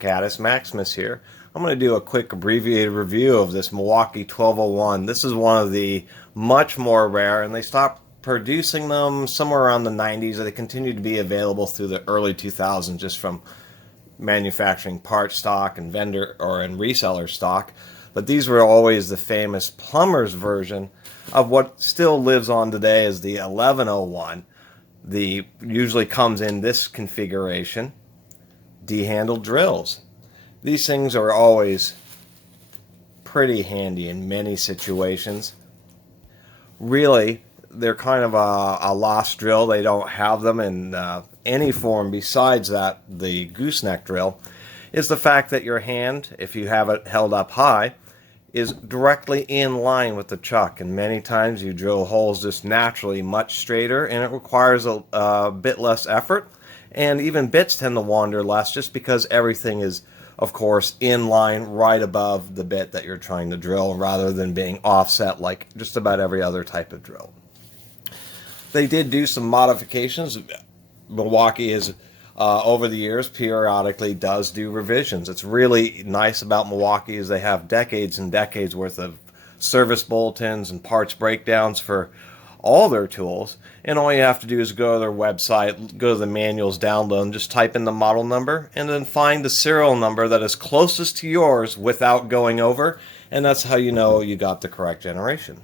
Catus Maximus here. I'm going to do a quick abbreviated review of this Milwaukee 1201. This is one of the much more rare, and they stopped producing them somewhere around the 90s. They continued to be available through the early 2000s just from manufacturing part stock and vendor and reseller stock. But these were always the famous plumbers version of what still lives on today as the 1101. The usually comes in this configuration, D-handled drills. These things are always pretty handy in many situations. Really, they're kind of a lost drill. They don't have them in any form besides that the gooseneck drill. Is the fact that your hand, if you have it held up high, is directly in line with the chuck, and many times you drill holes just naturally much straighter, and it requires a bit less effort, and even bits tend to wander less just because everything is, of course, in line right above the bit that you're trying to drill rather than being offset like just about every other type of drill. They did do some modifications. Milwaukee is over the years periodically does do revisions. It's really nice about Milwaukee is they have decades and decades worth of service bulletins and parts breakdowns for all their tools, and all you have to do is go to their website, go to the manuals, download, and just type in the model number and then find the serial number that is closest to yours without going over, and that's how you know you got the correct generation.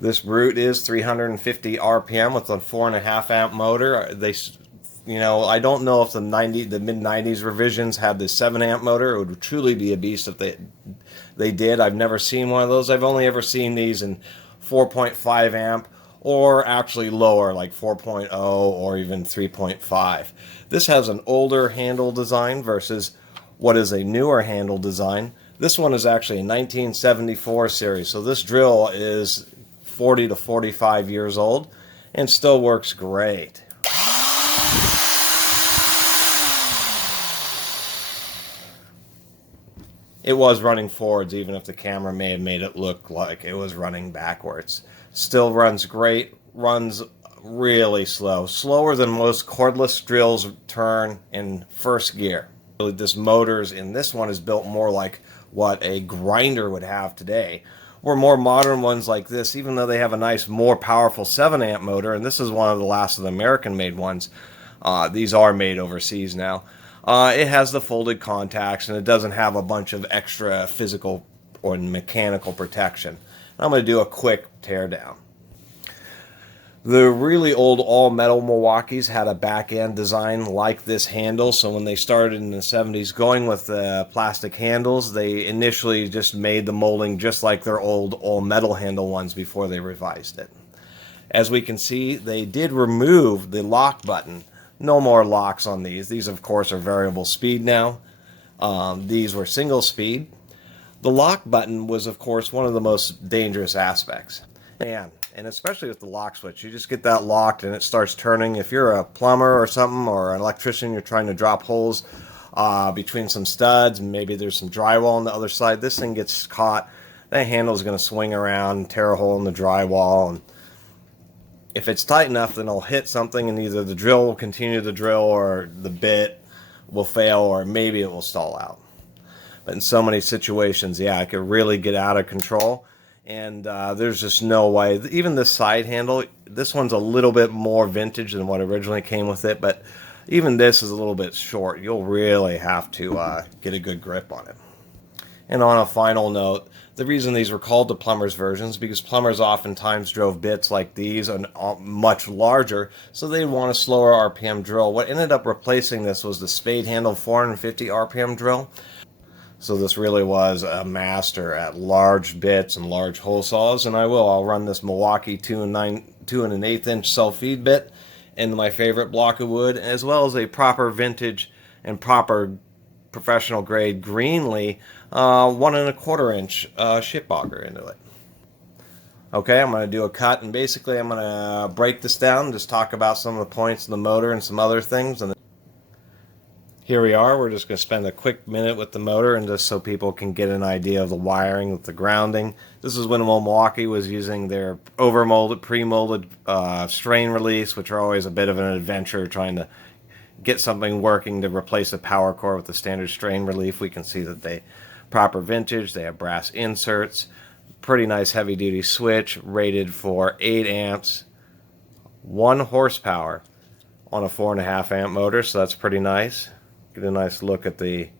This brute is 350 RPM with a 4.5 amp motor. I don't know if the mid-90s revisions had the 7 amp motor. It would truly be a beast if they did. I've never seen one of those. I've only ever seen these in 4.5 amp or actually lower, like 4.0 or even 3.5. This has an older handle design versus what is a newer handle design. This one is actually a 1974 series, so this drill is 40 to 45 years old and still works great. It was running forwards, even if the camera may have made it look like it was running backwards. Still runs great, runs really slow. Slower than most cordless drills turn in first gear. This motor's in this one is built more like what a grinder would have today. Where more modern ones like this, even though they have a nice, more powerful 7 amp motor, and this is one of the last of the American-made ones. These are made overseas now. It has the folded contacts, and it doesn't have a bunch of extra physical or mechanical protection. I'm going to do a quick teardown. The really old all-metal Milwaukees had a back-end design like this handle, so when they started in the 70s going with the plastic handles, they initially just made the molding just like their old all-metal handle ones before they revised it. As we can see, they did remove the lock button. No more locks on these. These, of course, are variable speed now. These were single speed. The lock button was, of course, one of the most dangerous aspects. And especially with the lock switch, you just get that locked and it starts turning. If you're a plumber or something, or an electrician, you're trying to drop holes between some studs, and maybe there's some drywall on the other side, this thing gets caught. That handle is going to swing around and tear a hole in the drywall, and if it's tight enough, then it'll hit something, and either the drill will continue to drill or the bit will fail, or maybe it will stall out. But in so many situations, yeah, it could really get out of control, and there's just no way. Even this side handle, this one's a little bit more vintage than what originally came with it, but even this is a little bit short. You'll really have to get a good grip on it. And on a final note, the reason these were called the plumbers versions because plumbers oftentimes drove bits like these and much larger, so they'd want a slower RPM drill. What ended up replacing this was the spade handle 450 RPM drill. So this really was a master at large bits and large hole saws, and I'll run this Milwaukee 2 1/8 inch self-feed bit and my favorite block of wood, as well as a proper vintage and proper professional grade Greenlee 1 1/4 inch ship auger into it. Okay, I'm going to do a cut, and basically I'm going to break this down, just talk about some of the points of the motor and some other things. And here we are. We're just going to spend a quick minute with the motor, and just so people can get an idea of the wiring with the grounding. This is when Milwaukee was using their over-molded, pre-molded strain release, which are always a bit of an adventure trying to get something working to replace a power cord with the standard strain relief. We can see that they proper vintage. They have brass inserts. Pretty nice heavy duty switch, rated for 8 amps, 1 horsepower on a 4.5 amp motor, so that's pretty nice. Get a nice look at the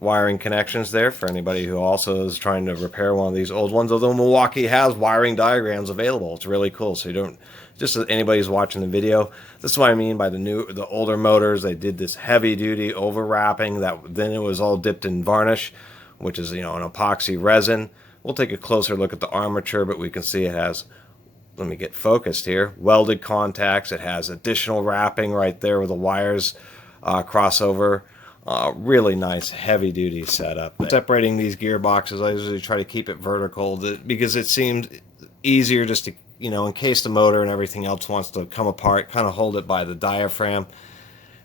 wiring connections there for anybody who also is trying to repair one of these old ones, although Milwaukee has wiring diagrams available. It's really cool, so you don't, just as anybody's watching the video, this is what I mean by the older motors. They did this heavy duty overwrapping that then it was all dipped in varnish, which is, you know, an epoxy resin. We'll take a closer look at the armature, but we can see it has, let me get focused here, welded contacts. It has additional wrapping right there where the wires cross over. Really nice heavy duty setup. Separating these gearboxes, I usually try to keep it vertical because it seemed easier just to, you know, in case the motor and everything else wants to come apart, kind of hold it by the diaphragm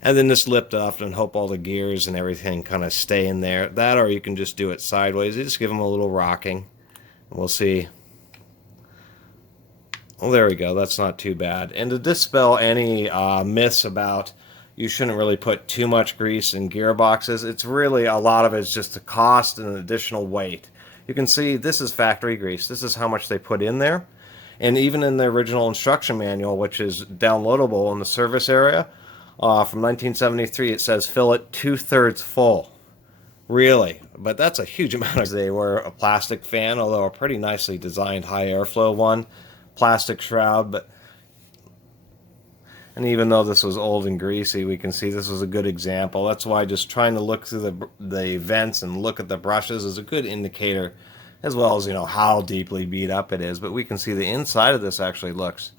and then just lift up and hope all the gears and everything kind of stay in there. That, or you can just do it sideways. You just give them a little rocking. We'll see. Well, there we go. That's not too bad. And to dispel any myths about you shouldn't really put too much grease in gearboxes, it's really, a lot of it's just the cost and additional weight. You can see this is factory grease. This is how much they put in there. And even in the original instruction manual, which is downloadable in the service area, from 1973, it says fill it 2/3 full. Really? But that's a huge amount. They were a plastic fan, although a pretty nicely designed high airflow one. Plastic shroud, and even though this was old and greasy, we can see this was a good example. That's why just trying to look through the vents and look at the brushes is a good indicator, as well as, you know, how deeply beat up it is. But we can see the inside of this actually looks,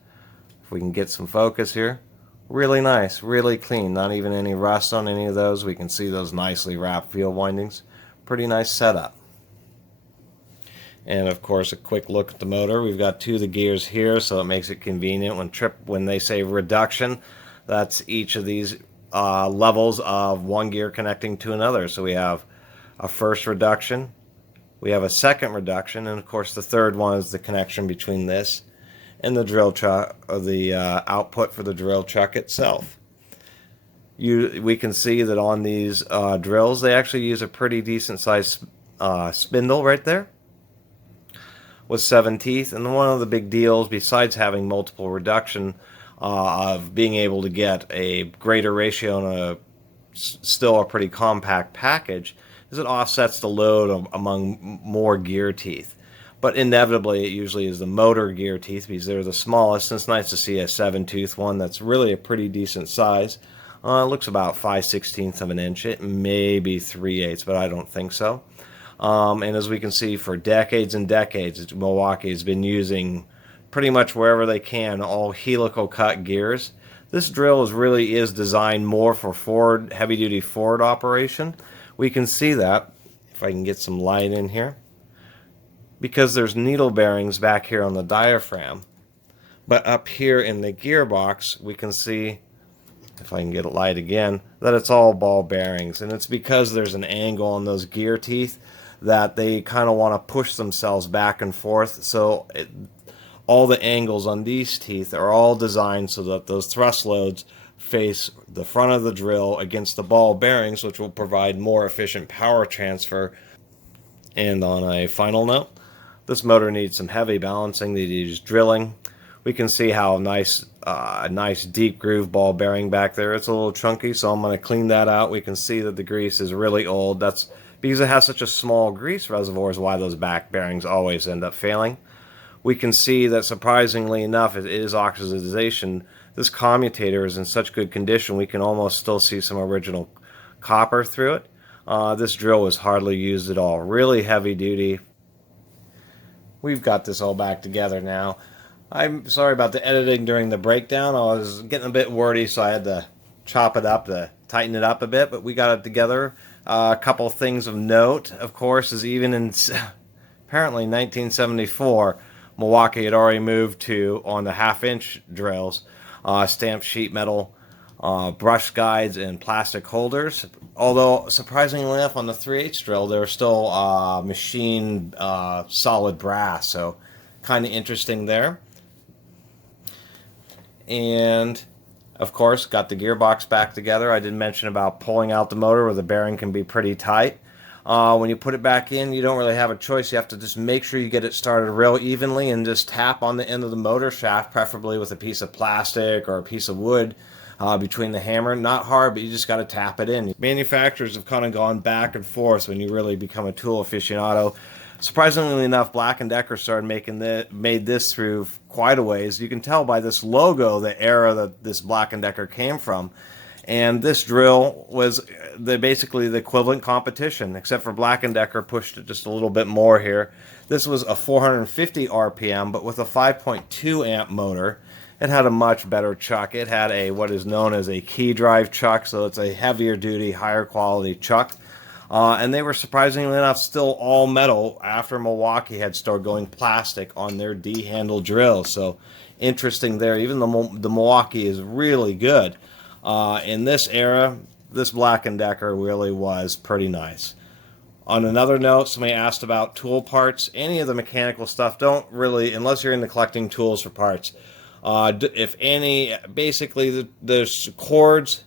if we can get some focus here, really nice, really clean. Not even any rust on any of those. We can see those nicely wrapped field windings. Pretty nice setup. And of course, a quick look at the motor. We've got 2 of the gears here, so it makes it convenient when they say reduction. That's each of these levels of one gear connecting to another. So we have a first reduction, we have a second reduction, and of course the third one is the connection between this and the drill chuck, or the output for the drill chuck itself. We can see that on these drills, they actually use a pretty decent sized spindle right there, with 7 teeth. And one of the big deals, besides having multiple reduction, of being able to get a greater ratio on still a pretty compact package, is it offsets the load among more gear teeth. But inevitably, it usually is the motor gear teeth because they're the smallest. And it's nice to see a 7-tooth one that's really a pretty decent size. It looks about 5/16 of an inch. It may be 3/8, but I don't think so. And as we can see, for decades and decades, Milwaukee has been using pretty much wherever they can all helical cut gears. This drill really is designed more for heavy-duty Ford operation. We can see that, if I can get some light in here, because there's needle bearings back here on the diaphragm. But up here in the gearbox, we can see, if I can get a light again, that it's all ball bearings. And it's because there's an angle on those gear teeth that they kind of want to push themselves back and forth. So all the angles on these teeth are all designed so that those thrust loads face the front of the drill against the ball bearings, which will provide more efficient power transfer. And on a final note, this motor needs some heavy balancing. They use drilling. We can see how nice, a nice deep groove ball bearing back there. It's a little chunky, so I'm going to clean that out. We can see that the grease is really old. That's because it has such a small grease reservoir is why those back bearings always end up failing. We can see that, surprisingly enough, it is oxidization. This commutator is in such good condition we can almost still see some original copper through it. This drill was hardly used at all. Really heavy duty. We've got this all back together now. I'm sorry about the editing during the breakdown. I was getting a bit wordy, so I had to chop it up to tighten it up a bit, but we got it together. A couple of things of note, of course, is even in apparently 1974, Milwaukee had already moved to, on the 1/2-inch drills, stamped sheet metal brush guides and plastic holders. Although, surprisingly enough, on the 3/8 drill, they were still machined solid brass, so kind of interesting there. And Of course, got the gearbox back together. I did mention about pulling out the motor where the bearing can be pretty tight. When you put it back in, you don't really have a choice. You have to just make sure you get it started real evenly and just tap on the end of the motor shaft, preferably with a piece of plastic or a piece of wood between the hammer. Not hard, but you just got to tap it in. Manufacturers have kind of gone back and forth when you really become a tool aficionado. Surprisingly enough, Black & Decker started made this through quite a ways. You can tell by this logo the era that this Black & Decker came from. And this drill was basically the equivalent competition, except for Black & Decker pushed it just a little bit more here. This was a 450 RPM, but with a 5.2 amp motor. It had a much better chuck. It had a what is known as a key drive chuck, so it's a heavier duty, higher quality chuck. And they were surprisingly enough still all metal after Milwaukee had started going plastic on their D-handle drills. So interesting there. Even the Milwaukee is really good. In this era, this Black & Decker really was pretty nice. On another note, somebody asked about tool parts. Any of the mechanical stuff, don't really, unless you're into collecting tools for parts. If any, basically there's cords,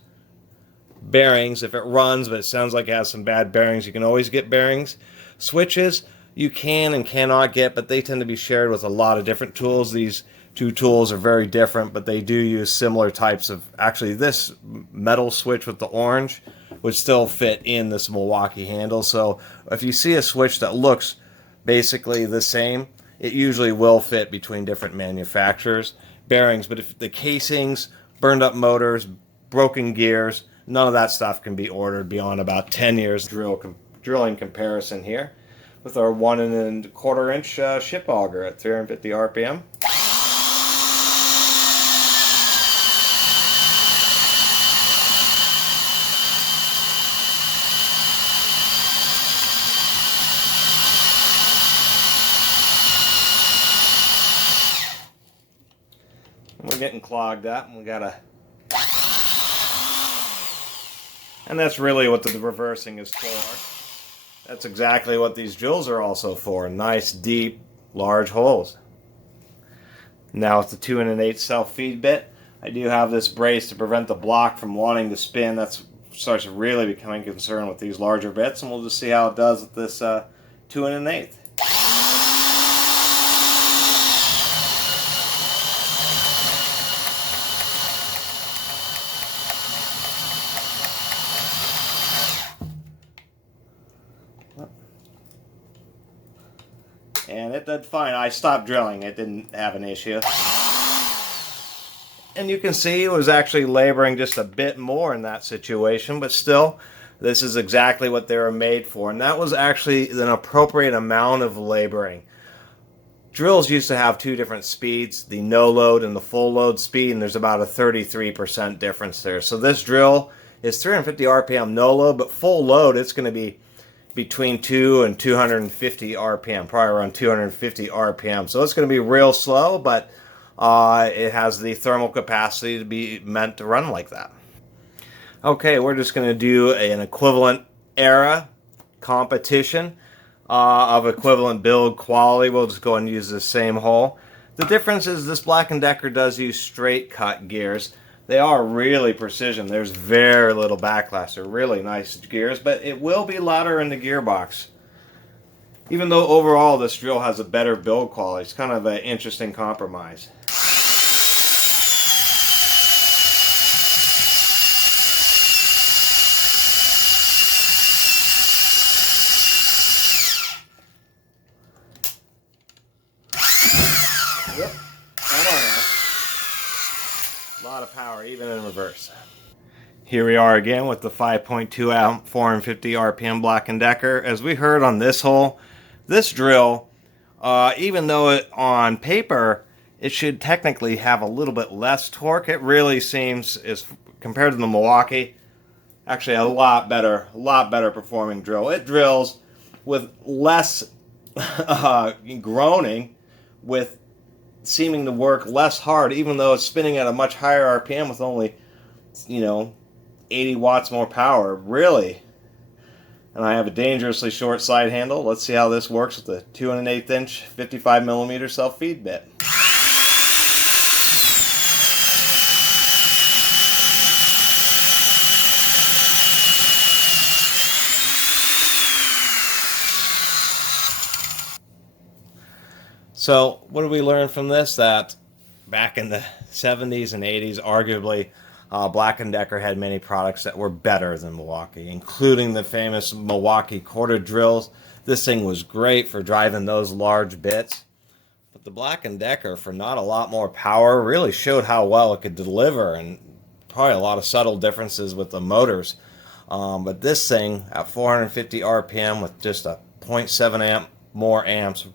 bearings, if it runs but it sounds like it has some bad bearings, you can always get bearings. Switches you can and cannot get, but they tend to be shared with a lot of different tools. These two tools are very different, but they do use similar types of, actually this metal switch with the orange would still fit in this Milwaukee handle. So if you see a switch that looks basically the same, it usually will fit between different manufacturers. Bearings, but if the casings, burned up motors, broken gears, none of that stuff can be ordered beyond about 10 years drilling comparison here with our 1 1/4 inch ship auger at 350 RPM. We're getting clogged up and we gotta, and that's really what the reversing is for. That's exactly what these drills are also for. Nice, deep, large holes. Now with the 2 1/8 self-feed bit, I do have this brace to prevent the block from wanting to spin. That starts to really becoming a concern with these larger bits, and we'll just see how it does with this 2 1/8. And it did fine. I stopped drilling. It didn't have an issue. And you can see it was actually laboring just a bit more in that situation, but still, this is exactly what they were made for. And that was actually an appropriate amount of laboring. Drills used to have two different speeds, the no load and the full load speed, and there's about a 33% difference there. So this drill is 350 RPM no load, but full load, it's going to be between 2 and 250 RPM, probably around 250 RPM. So it's going to be real slow, but it has the thermal capacity to be meant to run like that. Okay, we're just going to do an equivalent era competition of equivalent build quality. We'll just go and use the same hole. The difference is this Black & Decker does use straight cut gears. They are really precision. There's very little backlash. They're really nice gears, but it will be louder in the gearbox. Even though overall this drill has a better build quality, it's kind of an interesting compromise. Yep, come on now. A lot of power, even in reverse. Here we are again with the 5.2 amp 450 RPM Black & Decker. As we heard on this hole, this drill, even though it on paper it should technically have a little bit less torque, it really seems, is compared to the Milwaukee, actually a lot better performing drill. It drills with less groaning, with seeming to work less hard, even though it's spinning at a much higher RPM with only, 80 watts more power, really. And I have a dangerously short side handle. Let's see how this works with the 2 1/8 inch 55 millimeter self-feed bit. So what do we learn from this? That back in the 70s and 80s, arguably, Black & Decker had many products that were better than Milwaukee, including the famous Milwaukee quarter drills. This thing was great for driving those large bits. But the Black & Decker, for not a lot more power, really showed how well it could deliver, and probably a lot of subtle differences with the motors. But this thing, at 450 RPM with just a 0.7 amp more amps,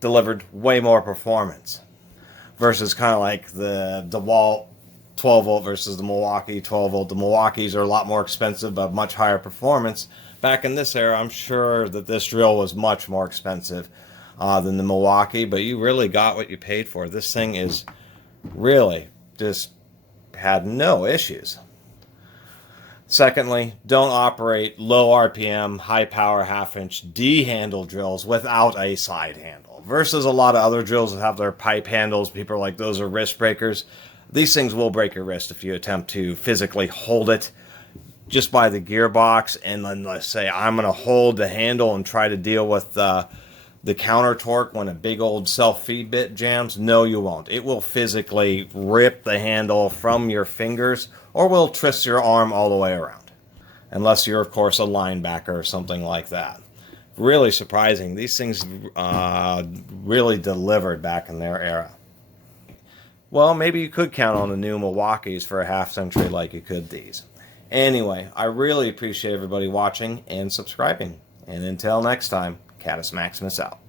delivered way more performance. Versus kind of like the DeWalt 12 volt versus the Milwaukee 12 volt. The Milwaukees are a lot more expensive but much higher performance. Back in this era, I'm sure that this drill was much more expensive than the Milwaukee, but you really got what you paid for. This thing is really just had no issues. Secondly, don't operate low RPM, high power half-inch D-handle drills without a side handle. Versus a lot of other drills that have their pipe handles, people are like, those are wrist breakers. These things will break your wrist if you attempt to physically hold it just by the gearbox, and then let's say I'm going to hold the handle and try to deal with the counter torque when a big old self-feed bit jams. No, you won't. It will physically rip the handle from your fingers or will twist your arm all the way around. Unless you're, of course, a linebacker or something like that. Really surprising. These things really delivered back in their era. Well, maybe you could count on the new Milwaukees for a half century like you could these. Anyway, I really appreciate everybody watching and subscribing. And until next time, Catus Maximus out.